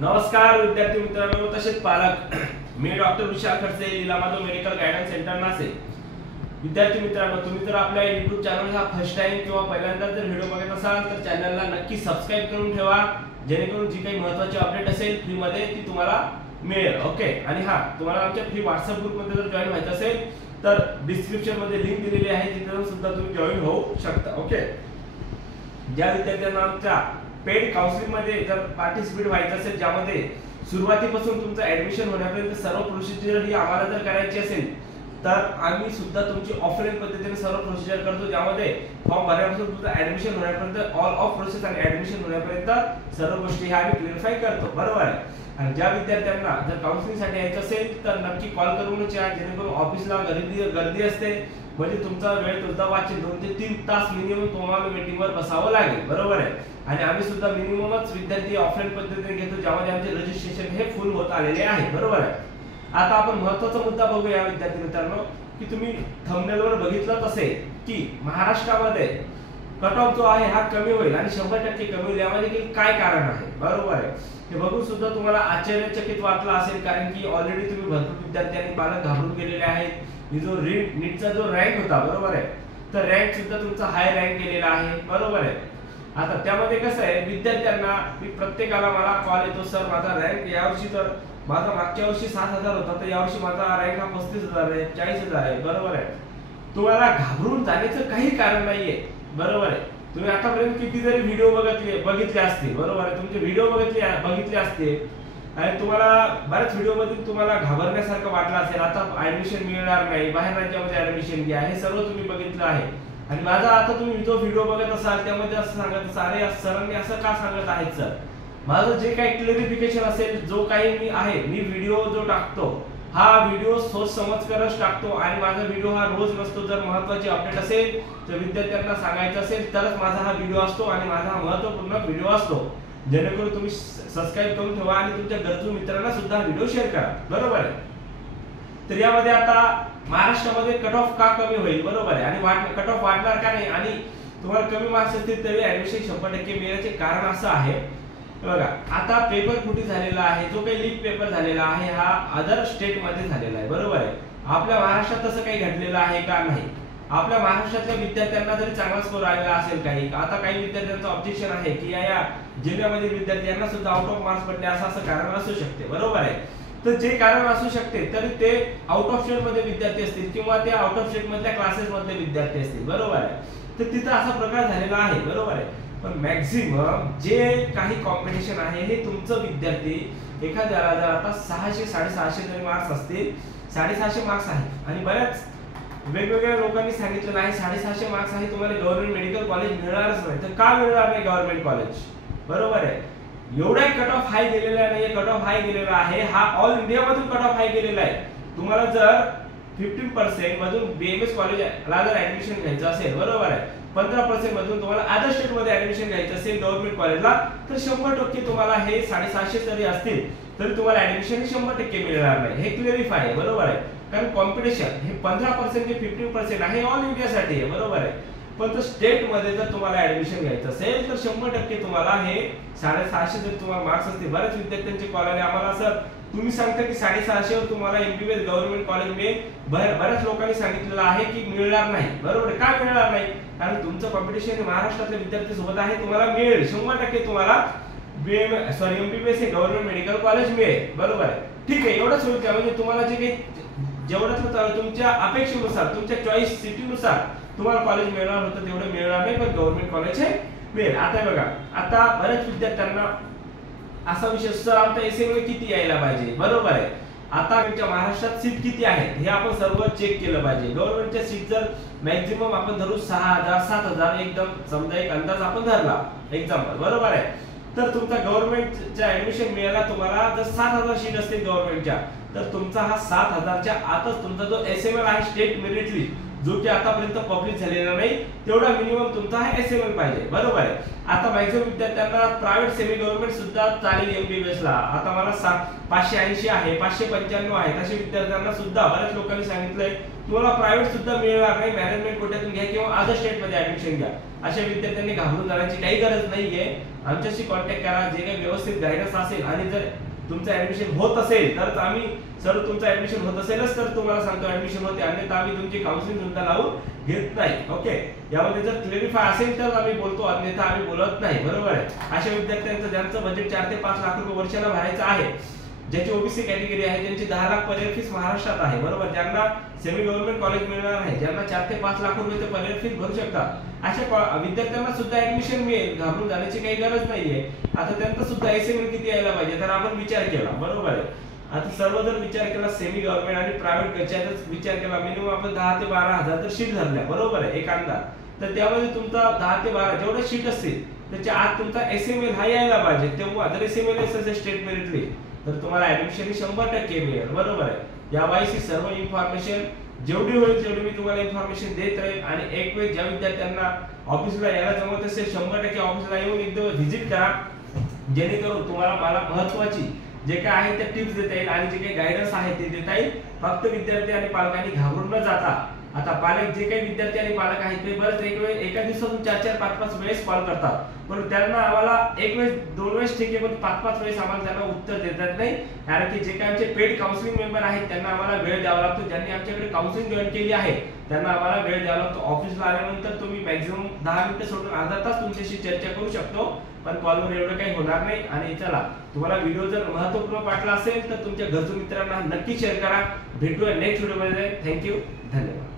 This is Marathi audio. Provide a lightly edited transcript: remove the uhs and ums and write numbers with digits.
नमस्कार विद्यार्थी मित्रांनो तसेच पालक मी doctor Vishal Khadse Leelamadhav medical guidance centre Nashik. विद्यार्थी मित्रांनो तुम्ही जर आपल्या YouTube चॅनल हा फर्स्ट टाइम किंवा पहिल्यांदा जर व्हिडिओ बघत असाल तर चॅनलला नक्की सबस्क्राइब करून ठेवा, जेणेकरून जी काही महत्त्वाची अपडेट असेल फ्री मध्ये ती तुम्हाला मिळेल। ओके, आणि हा तुम्हाला आमच्या फ्री WhatsApp ग्रुप मध्ये जर जॉइन व्हायचं असेल तर डिस्क्रिप्शन मध्ये लिंक दिलेली आहे, तिथे सुद्धा तुम्ही जॉइन होऊ शकता। ओके, ज्या विद्यार्थ्यांना आमच्या पेड काउन्सिलिंग मध्ये जर पार्टिसिपेट व्हायचं असेल, ज्यामध्ये सुरुवातीपासून तुमचं ऍडमिशन होण्यापर्यंत सर्व प्रोसिजर ही आम्हाला जर करायची असेल तर आम्ही सुद्धा तुमची ऑफलाईन पद्धतीने सर्व प्रोसिजर करतो, ज्यामध्ये फॉर्म भरण्यापासून तुमचं ऍडमिशन होण्यापर्यंत ऑल ऑफ प्रोसेस आणि ऍडमिशन होण्यापर्यंत सर्व गोष्टी ह्या आम्ही क्लिअरिफाय करतो, बरोबर आहे। आणि ज्या विद्यार्थ्यांना जर काउन्सिलिंग साठी यायचं असेल तर नक्की कॉल करूनच या, जेणेकरून ऑफिसला गर्दी असते, म्हणजे तुमचा वेळ तुमचा वाचेल। 2 ते 3 तास मिनिमम तुम्हाला मीटिंगवर बसावं लागेल, बरोबर आहे। आणि आम्ही सुद्धा मिनिममच विद्यार्थी ऑफलाईन पद्धतीने घेतो, ज्यामध्ये आमचे रजिस्ट्रेशन हे फुल होत आलेले आहे, बरोबर आहे। आता आपण महत्त्वाचा मुद्दा बघूया विद्यार्थी मित्रांनो, की तुम्ही थंबनेलवर बघितलं असेल की महाराष्ट्रामध्ये कट ऑफ जो आहे हा कमी होईल आणि 100% कमी होईल, यामध्ये काय कारण आहे, बरोबर आहे। हे बघून सुद्धा तुम्हाला आश्चर्यचकित वाटलं असेल, कारण की ऑलरेडी तुम्ही भरपूर विद्यार्थ्यांनी पालक घाबरून गेलेले आहेत। जो नीटचा जो रँक होता, बरोबर आहे, तर रँक सुद्धा तुमचा हाय रँक गेलेला आहे, बरोबर आहे। आता त्यामध्ये कसं आहे, विद्यार्थ्यांना प्रत्येकाला मला कॉल येतो, सर माझा रँक यावर्षी तर माझा मागच्या वर्षी 7,000 होता, तर यावर्षी माझा रँक हा 35,000 आहे, 40,000 आहे, बरोबर आहे। तुम्हाला घाबरून जाण्याचं काही कारण नाहीये, बरोबर आहे। तुम्ही आतापर्यंत किती जरी व्हिडिओ बघितले असतील, बरोबर आहे, तुमचे व्हिडिओ बघितले असते आणि तुम्हाला बऱ्याच व्हिडिओ मध्ये तुम्हाला घाबरण्यासारखं वाटलं असेल, आता ऍडमिशन मिळणार नाही, बाहेर राज्यामध्ये ऍडमिशन घ्या, हे सर्व तुम्ही बघितलं आहे। आणि माझा आता तुम्ही जो व्हिडिओ बघत असाल त्यामध्ये असं सांगत असाल, अरे सरांनी असं का सांगत आहेत सर, माझं जे काही क्लिअरिफिकेशन असेल, जो काही मी व्हिडिओ जो टाकतो हा व्हिडिओ सोच समज करच टाकतो, आणि माझा व्हिडिओ हा रोज नसतो। जर महत्त्वाची अपडेट असेल तर विद्यार्थ्यांना सांगायचं असेल तरच माझा हा व्हिडिओ असतो, आणि माझा हा महत्त्वपूर्ण व्हिडिओ असतो, जेणेकरून तुम्ही सबस्क्राइब करून ठेवा आणि तुमच्या गरजू मित्रांना सुद्धा व्हिडिओ शेअर करा, बरोबर आहे। तर यामध्ये आता महाराष्ट्रामध्ये कट ऑफ का कमी होईल, बरोबर आहे, आणि कट ऑफ वाढणार का नाही, आणि तुम्हाला कमी मार्क्स असतील तरी ऍडमिशन 100% मिळण्याचे कारण असं आहे, बघा आता पेपर फुटी झालेला आहे, जो काही लीक पेपर झालेला आहे हा अदर स्टेट मध्ये झालेला आहे, बरोबर आहे। आपल्या महाराष्ट्रात तसं काही घडलेलं आहे का, नाही। आपल्या महाराष्ट्रातल्या विद्यार्थ्यांना जरी चांगला स्कोर आलेला असेल, आता काही विद्यार्थ्यांचं ऑब्जेक्शन आहे की या जिल्ह्यामध्ये विद्यार्थ्यांना सुद्धा आउट ऑफ मार्क्स पडले, असं कारण असू शकते, बरोबर आहे। तर जे कारण असू शकते तरी ते आउट ऑफ स्टेट मध्ये विद्यार्थी असतील किंवा ते आउट ऑफ स्टेट मधल्या क्लासेस मधले विद्यार्थी असतील, बरोबर आहे। तर तिथं असा प्रकार झालेला आहे, बरोबर आहे। पण मॅक्झिमम जे काही कॉम्पिटिशन आहे हे तुमचं विद्यार्थी एखाद्याला जर आता 600 650 तरी मार्क्स असतील, 650 मार्क्स आहे, आणि बऱ्याच वेगवेगळ्या लोकांनी सांगितलं नाही 650 मार्क्स आहे, तुम्हाला गव्हर्नमेंट मेडिकल कॉलेज मिळणारच नाही, तर का मिळणार नाही गव्हर्नमेंट कॉलेज, बरोबर आहे। एवढा कट ऑफ हाय गेलेला नाहीये, कट ऑफ हाय गेलेला आहे हा ऑल इंडिया मधून कट ऑफ हाय गेलेला आहे। तुम्हाला जर 15% मधून बीएमएस कॉलेजला जर ऍडमिशन घ्यायचं असेल, बरोबर आहे, 15% मधून तुम्हाला अदर स्टेट मध्ये ऍडमिशन घ्यायचं असेल गव्हर्नमेंट कॉलेजला, तर 100% तुम्हाला हे 750 जरी असतील तरी तुम्हाला ऍडमिशन 100% मिळणार नाही, हे क्लिअरिफाय आहे, बरोबर आहे। कारण कॉम्पिटिशन हे 15% ते 15% आहे, ऑल इंडियासाठी आहे, बरोबर आहे। पण स्टेट मध्ये जर तुम्हाला ऍडमिशन घ्यायचं असेल तर 100% तुम्हाला हे 750 जर तुम्हाला मार्क्स असतील, बऱ्याच विद्यार्थ्यांचे कॉल आले आम्हाला, सर तुम्ही सांगता की 750 वर तुम्हाला एमबीबीएस गव्हर्नमेंट कॉलेज मिळेल, बऱ्याच लोकांनी सांगितलेलं आहे की मिळणार नाही, बरोबर आहे। का मिळणार नाही, कारण तुमचं कॉम्पिटिशन महाराष्ट्रातल्या विद्यार्थी सोबत आहे, तुम्हाला मिळेल 100% तुम्हाला एमबीबीएस हे गव्हर्नमेंट मेडिकल कॉलेज मिळेल, बरोबर आहे। ठीक आहे, एवढंच होईल का, म्हणजे तुम्हाला जे काही जेवढं तुमच्या अपेक्षेनुसार तुमच्या चॉईस सिटीनुसार तुम्हाला कॉलेज मिळणार होतं तेवढं मिळणार नाही, पण गव्हर्नमेंट कॉलेज हे मिळेल। आता बघा, आता बऱ्याच विद्यार्थ्यांना असा विषय, सर आमचा एसएमए किती यायला पाहिजे, बरोबर आहे। आता तुमच्या महाराष्ट्रात सीट किती आहेत हे आपण सर्व चेक केलं पाहिजे। गव्हर्नमेंटच्या सीट जर मॅक्झिमम आपण धरू 6,000 7,000, एकदम समजा एक अंदाज आपण धरला एक्झाम्पल, बरोबर आहे, तर तुमचा गव्हर्नमेंटच्या ऍडमिशन मिळायला तुम्हाला जर 7,000 सीट असतील गव्हर्नमेंटच्या, तर तुमचा हा 7,000च्या आतच तुमचा जो एसएमएल आहे स्टेट मेरिट लिस्ट, जो की आतापर्यंत पब्लिश झालेला नाही, तेवढा मिनिमम तुमचा हा एसएमएल पाहिजे, बरोबर आहे। आता मॅक्झिमम विद्यार्थ्यांना प्रायव्हेट सेमी गव्हर्नमेंट सुद्धा चालेल एमबीबीएस ला, आता मला 580 आहे, 595 आहे, अशा विद्यार्थ्यांना सुद्धा बऱ्याच लोकांनी सांगितलंय तुम्हाला प्रायव्हेट सुद्धा मिळणार नाही, मॅनेजमेंट कोट्यातून घ्या किंवा अदर स्टेट मध्ये ऍडमिशन घ्या। अशा विद्यार्थ्यांनी घाबरून जाण्याची काही गरज नाहीये. आमच्याशी कॉन्टॅक्ट करा. जे काही व्यवस्थित गायडन्स असेल आणि जर तुमचं ऍडमिशन होत असेल तर आम्ही सर तुमचं ऍडमिशन होत असेलच तर तुम्हाला सांगतो ऍडमिशन होते, अन्यथा आम्ही तुमची काउन्सिलिंग सुद्धा लावून घेत नाही. ओके, यामध्ये जर क्लेरिफाय असेल तर आम्ही बोलतो, अन्यथा आम्ही बोलत नाही. बरोबर आहे. अशा विद्यार्थ्यांचं ज्यांचं बजेट 4 ते 5 लाख रुपये वर्षाला भरायचं आहे, ज्याची ओबीसी कॅटेगरी आहे, ज्यांची 10 लाख पर्यंत फीस महाराष्ट्रात आहे, बरोबर, ज्यांना सेमी गव्हर्नमेंट कॉलेज मिळणार आहे, ज्यांना 4 ते 5 लाख रुपये ते पर्यंत फीस भरू शकतात, अशा विद्यार्थ्यांना सुद्धा ऍडमिशन मिळेल. घाबरून जाण्याची काही गरज नाहीये. आता त्यांचा सुद्धा एसएमएल किती यायला पाहिजे तर आपण विचार केला. बरोबर आहे. आता सर्व जर विचार केला सेमी गव्हर्नमेंट आणि प्रायव्हेट याच्यातच विचार केला, मिनिमम आपण 10 ते 12 हजार जर शीट धरल्या, बरोबर आहे, एक अंदाज, तर त्यामध्ये तुमचा 10 ते 12 जेवढे शीट असतील त्याच्या आत तुमचा एसएमएल हा यायला पाहिजे. तेव्हा जर एसएमएल असेल स्टेट मेरिटली तर तुम्हाला ऍडमिशन 100% मिळेल. बरोबर आहे. यावाईची सर्व इन्फॉर्मेशन जेवढी होईल तेवढी मी तुम्हाला इन्फॉर्मेशन देत राहील. आणि एक वेळ ज्या विद्यार्थ्यांना ऑफिसला यायला जमत असेल 100% ऑफिसला येऊन एकदा व्हिजिट करा, जेणेकरून तुम्हाला मला महत्त्वाची जे काय आहे ते टिप्स देता येईल आणि जे काही गायडन्स आहे ते देता येईल. फक्त विद्यार्थी आणि पालकांनी घाबरून न जाता, आता पालक जे काही विद्यार्थी आणि पालक आहेत ते बरेच एक वेळ एका दिवसातून 4-4, 5-5 वेळेस कॉल करतात, पण त्यांना आम्हाला एक वेळेस 2 वेळेस ठीक आहे, पण 5-5 वेळेस आम्हाला त्यांना उत्तर देतात नाही. कारण की जे काही आमचे पेड काउन्सिलिंग मेंबर आहेत त्यांना आम्हाला वेळ द्यावा लागतो. ज्यांनी आमच्याकडे काउन्सिलिंग जॉईन केली आहे त्यांना आम्हाला वेळ द्यावा लागतो. ऑफिसला आल्यानंतर तुम्ही मॅक्झिमम 10 मिनिटं सोडून अर्धा तास तुमच्याशी चर्चा करू शकतो, पण कॉलवर एवढं काही होणार नाही. आणि चला, तुम्हाला व्हिडिओ जर महत्त्वपूर्ण वाटला असेल तर तुमच्या गरजू मित्रांना नक्की शेअर करा. भेटूया नेक्स्ट व्हिडिओमध्ये. थँक्यू, धन्यवाद.